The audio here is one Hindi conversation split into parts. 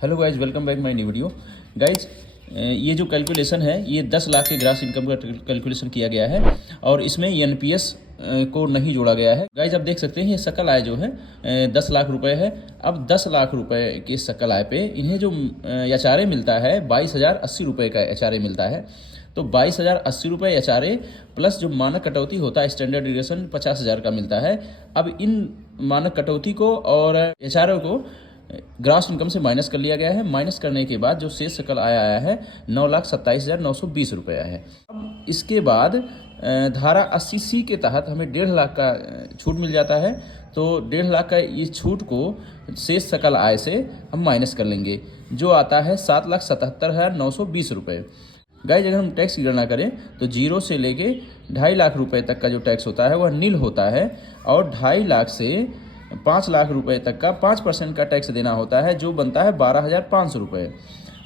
Hello guys, welcome back my new video. Guys, ये जो कैलकुलेशन है ये 10 लाख के ग्रास इनकम का कैलकुलेशन किया गया है और इसमें एनपीएस को नहीं जोड़ा गया है। गाइज आप देख सकते हैं ये सकल आय जो है 10 लाख रुपए है। अब 10 लाख रुपए के सकल आय पे इन्हें जो एचआरए मिलता है 22,080 रुपये का एचआरए मिलता है। तो 22,080 रुपये एचआरए प्लस जो मानक कटौती होता है स्टैंडर्ड डिविएशन 50,000 का मिलता है। अब इन मानक कटौती को और एचआरए को ग्रास इनकम से माइनस कर लिया गया है। माइनस करने के बाद जो शेष सकल आया है 9,27,920 रुपये है। अब इसके बाद धारा 80C के तहत हमें 1.5 लाख का छूट मिल जाता है। तो 1.5 लाख का इस छूट को शेष सकल आय से हम माइनस कर लेंगे, जो आता है 7,77,920 रुपये। गाइज अगर हम टैक्स की गणना करें तो 0 से लेके 2.5 लाख रुपए तक का जो टैक्स होता है वह नील होता है और 2.5 लाख से 5 लाख रुपए तक का 5% का टैक्स देना होता है, जो बनता है 12,500 रुपये।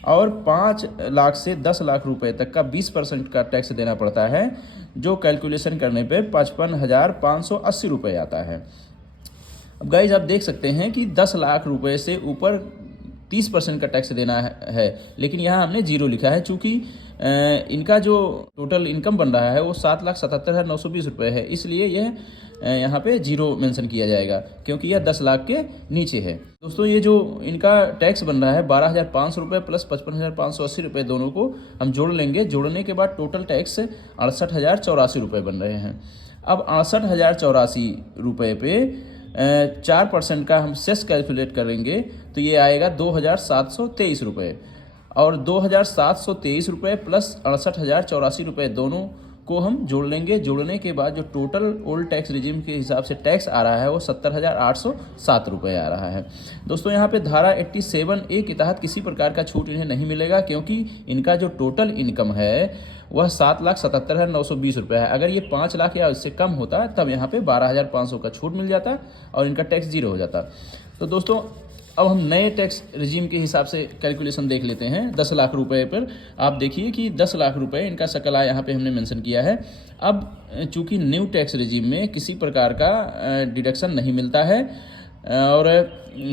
और 5 लाख से 10 लाख रुपए तक का 20% का टैक्स देना पड़ता है, जो कैलकुलेशन करने पे 55,580 रुपये आता है। अब गाइज आप देख सकते हैं कि 10 लाख रुपए से ऊपर 30% का टैक्स देना है, लेकिन यहाँ हमने 0 लिखा है चूँकि इनका जो टोटल इनकम बन रहा है वो 7,77,920 रुपये है, इसलिए यह यहाँ पे 0 मेंशन किया जाएगा क्योंकि यह 10 लाख के नीचे है। दोस्तों ये जो इनका टैक्स बन रहा है 12,500 रुपये प्लस 55,580 रुपये दोनों को हम जोड़ लेंगे। जोड़ने के बाद टोटल टैक्स 68,084 रुपये बन रहे हैं। अब 68,084 रुपये पे 4% का हम सेस कैलकुलेट करेंगे तो ये आएगा 2,723 रुपये। और 2,723 रुपये प्लस 68,084 रुपये दोनों को हम जोड़ लेंगे। जोड़ने के बाद जो टोटल ओल्ड टैक्स रिजीम के हिसाब से टैक्स आ रहा है वो 70,807 रुपये आ रहा है। दोस्तों यहाँ पे धारा 87A के तहत किसी प्रकार का छूट इन्हें नहीं मिलेगा क्योंकि इनका जो टोटल इनकम है वह 7,77,920 रुपये है। अगर ये 5 लाख या उससे कम होता तब यहाँ पे 12,500 का छूट मिल जाता और इनका टैक्स 0 हो जाता। तो दोस्तों अब हम नए टैक्स रिजीम के हिसाब से कैलकुलेशन देख लेते हैं। 10 लाख रुपए पर आप देखिए कि 10 लाख रुपए इनका सकल आय यहाँ पे हमने मेंशन किया है। अब चूंकि न्यू टैक्स रिजीम में किसी प्रकार का डिडक्शन नहीं मिलता है और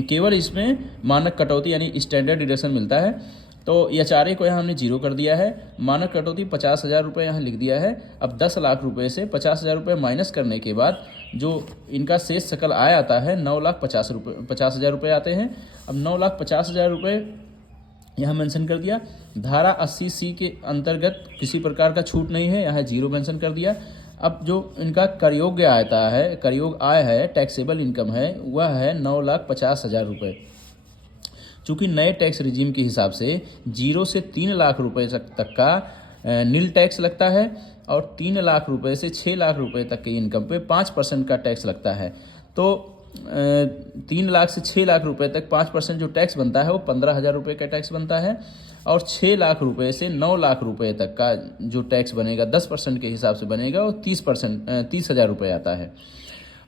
केवल इसमें मानक कटौती यानी स्टैंडर्ड डिडक्शन मिलता है, तो एचआरए को यहाँ हमने 0 कर दिया है। मानक कटौती 50,000 रुपये यहाँ लिख दिया है। अब 10 लाख रुपये से 50,000 रुपये माइनस करने के बाद जो इनका शेष सकल आय आता है 9,50,000 रुपये आते हैं। अब 9,50,000 रुपये यहाँ मेंशन कर दिया। धारा 80C के अंतर्गत किसी प्रकार का छूट नहीं है, यहाँ 0 मेंशन कर दिया। अब जो इनका करयोग्य आता है, करयोग आय है, टैक्सेबल इनकम है, वह है 9,50,000 रुपये। चूँकि नए टैक्स रिजीम के हिसाब से 0 से 3 लाख रुपए तक का नील टैक्स लगता है और 3 लाख रुपए से 6 लाख रुपए तक के इनकम पे 5% का टैक्स लगता है। तो 3 लाख से 6 लाख रुपए तक 5% जो टैक्स बनता है वो 15,000 रुपये का टैक्स बनता है और 6 लाख रुपए से 9 लाख रुपए तक का जो टैक्स बनेगा 10% के हिसाब से बनेगा वो 30,000 रुपये आता है।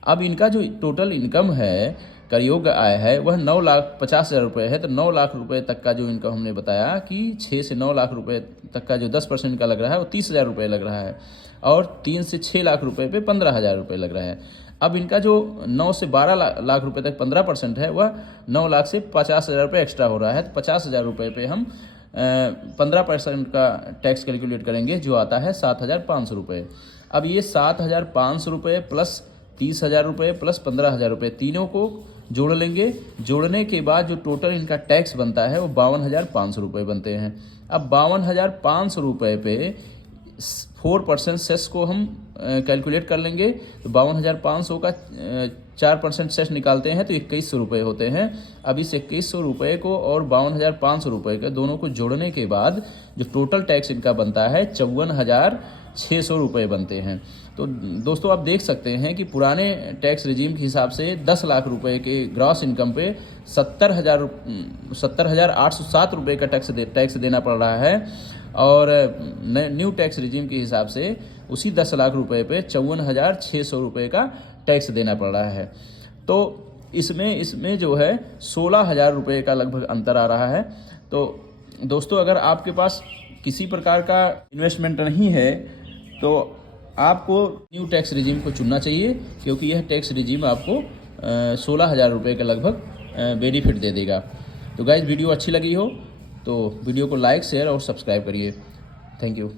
अब इनका जो टोटल इनकम है, करयोग्य आय है, वह 9,50,000 रुपये है। तो 9 लाख रुपए तक का जो इनकम हमने बताया कि 6 से 9 लाख रुपए तक का जो 10% का लग रहा है वो 30,000 रुपये लग रहा है और 3 से 6 लाख रुपए पे 15,000 रुपये लग रहा है। अब इनका जो 9 से 12 लाख रुपए तक 15% है वह 9 लाख से 50,000 रुपये एक्स्ट्रा हो रहा है। तो 50,000 रुपये पे हम 15% का टैक्स कैलकुलेट करेंगे, जो आता है 7,500 रुपये। अब ये 7,500 रुपये प्लस 30,000 रुपये प्लस 15,000 रुपये तीनों को जोड़ लेंगे। जोड़ने के बाद जो टोटल इनका टैक्स बनता है वो 52,500 रुपये बनते हैं। अब 52,500 रुपये पे 4% सेस को हम कैलकुलेट कर लेंगे। तो 52,500 का 4% सेस निकालते हैं तो 2,100 रुपये होते हैं। अब इस 2,100 रुपये को और 52,500 रुपये का दोनों को जोड़ने के बाद जो टोटल टैक्स इनका बनता है 54,600 रुपये बनते हैं। तो दोस्तों आप देख सकते हैं कि पुराने टैक्स रिजीम के हिसाब से 10 लाख रुपए के ग्रॉस इनकम पे 70,807 रुपये का टैक्स देना पड़ रहा है और न्यू टैक्स रिजीम के हिसाब से उसी 10 लाख रुपए पे 54,600 रुपये का टैक्स देना पड़ रहा है। तो इसमें जो है 16,000 रुपये का लगभग अंतर आ रहा है। तो दोस्तों अगर आपके पास किसी प्रकार का इन्वेस्टमेंट नहीं है तो आपको न्यू टैक्स रिजीम को चुनना चाहिए, क्योंकि यह टैक्स रिजीम आपको 16,000 रुपये के लगभग बेनिफिट दे देगा। तो गाइज वीडियो अच्छी लगी हो तो वीडियो को लाइक शेयर और सब्सक्राइब करिए। Thank you.